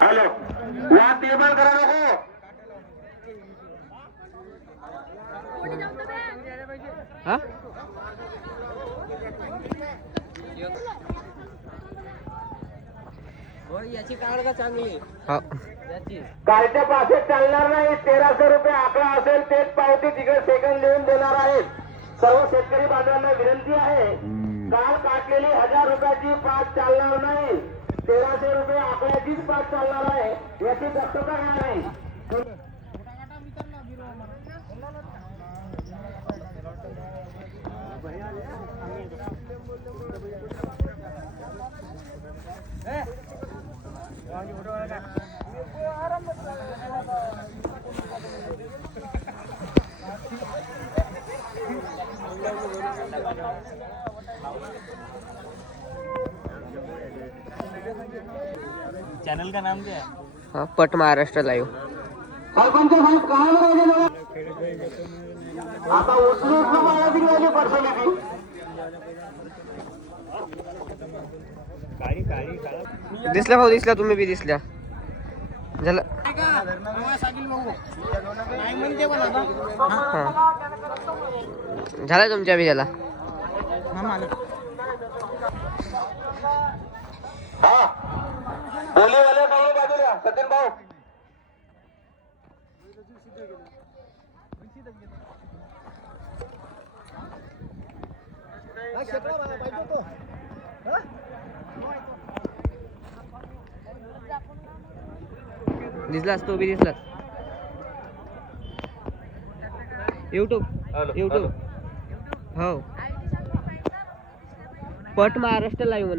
Hello वा table करा नको हा याची काढ का चांगली याची कालच्या पासेत चालणार नाही. 1300 रुपये आकडा असेल तेच पावती तिकडे सेकंड लिहून देणार आहेत. सर्व शेतकरी बांधवांना विनंती आहे, काल काटलेली 1000 रुपयाची पास चालणार नाही. 1300 रुपये आकड्याचीच पास चालणार आहे. याची दक्षता घ्या नाही. चैनल का नाम क्या है? हाँ, पट महाराष्ट्र लाइव। सरपंच साहेब काय म्हणायचे आता उचलून मला दिली पर्सनॅलिटी दिसला भाऊ दिसला तुम्ही बी दिसल्या झालं झालं तुमच्या बी झाला हा बोलीवाले भाऊ बाजूला सचिन भाऊ दिसलास तो बी दिसलास यूट्यूब हो पट महाराष्ट्र लाईव्ह म्हणून